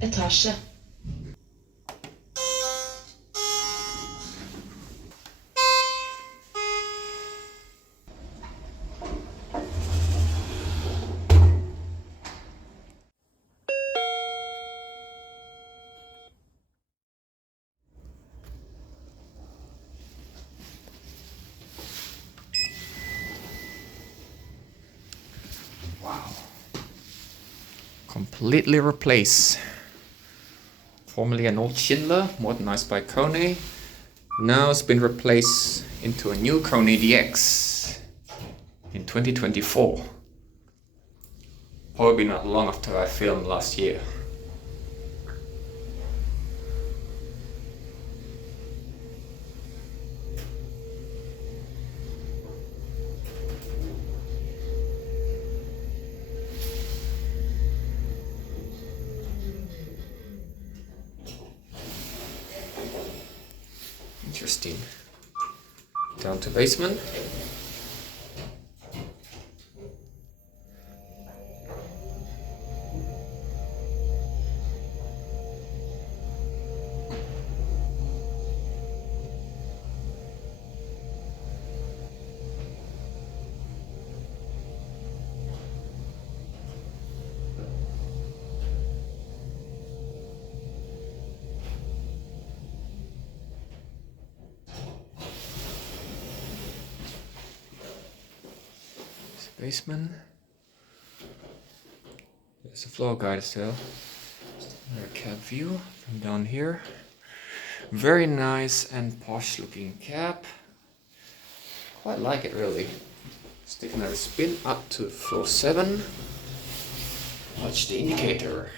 etasje. Wow. Completely replaced. Formerly an old Schindler, modernized by KONE. Now it's been replaced into a new KONE DX in 2024. Probably not long after I filmed last year. Interesting. Down to basement. Basement. There's a floor guide as well. Another cab view from down here. Very nice and posh looking cab. Quite like it really. Let's take another spin up to floor 7. Watch the indicator.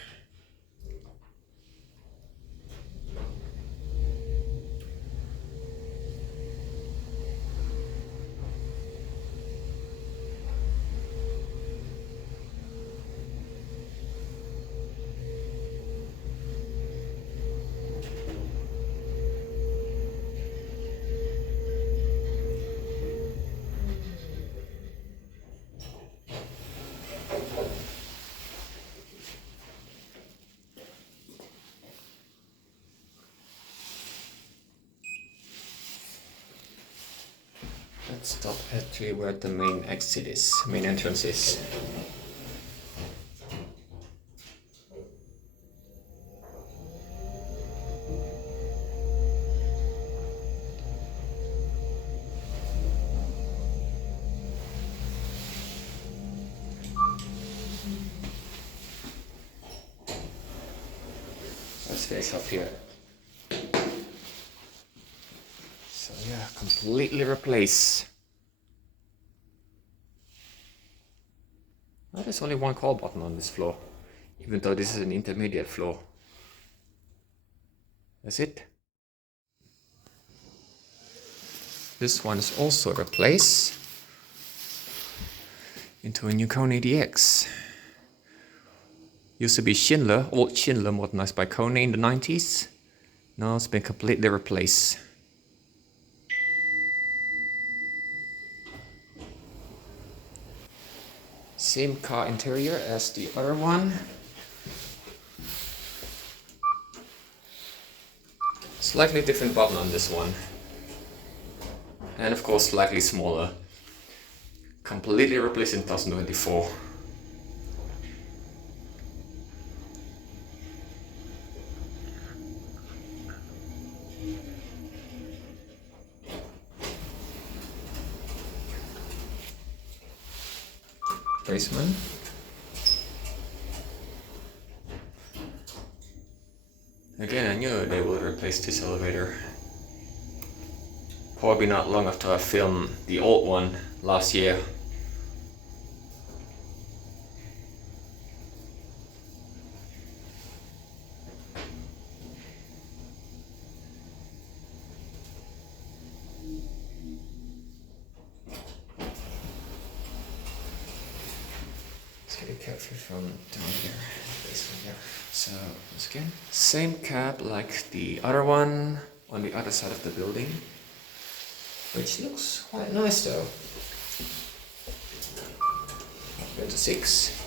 Let's stop actually where the main exit is, main entrance is. Let's finish up here. So yeah, completely replaced. Well, there's only one call button on this floor, even though this is an intermediate floor. That's it. This one is also replaced into a new KONE DX. Used to be Schindler, old Schindler modernized by KONE in the 90s. Now it's been completely replaced. Same car interior as the other one. Slightly different button on this one. And of course slightly smaller. Completely replaced in 2024. Basement. Again, I knew they would replace this elevator. Probably not long after I filmed the old one last year. Let's get a cab view from down here. So once again, same cab like the other one on the other side of the building, which looks quite nice though. Go to 6.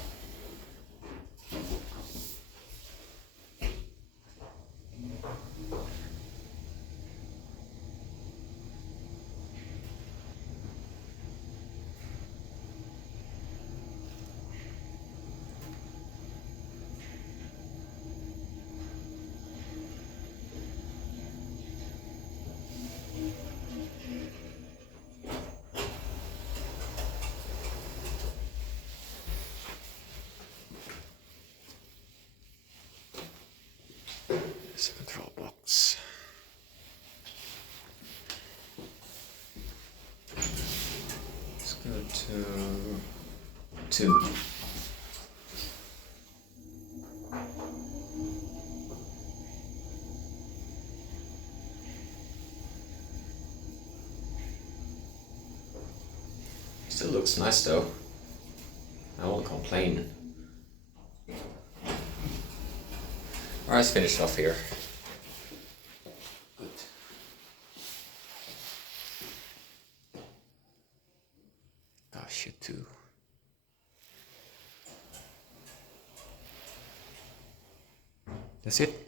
There's a control box. Let's go to 2. Still looks nice though. I won't complain. Alright, let's finish off here. Good. Gosh, you too. That's it.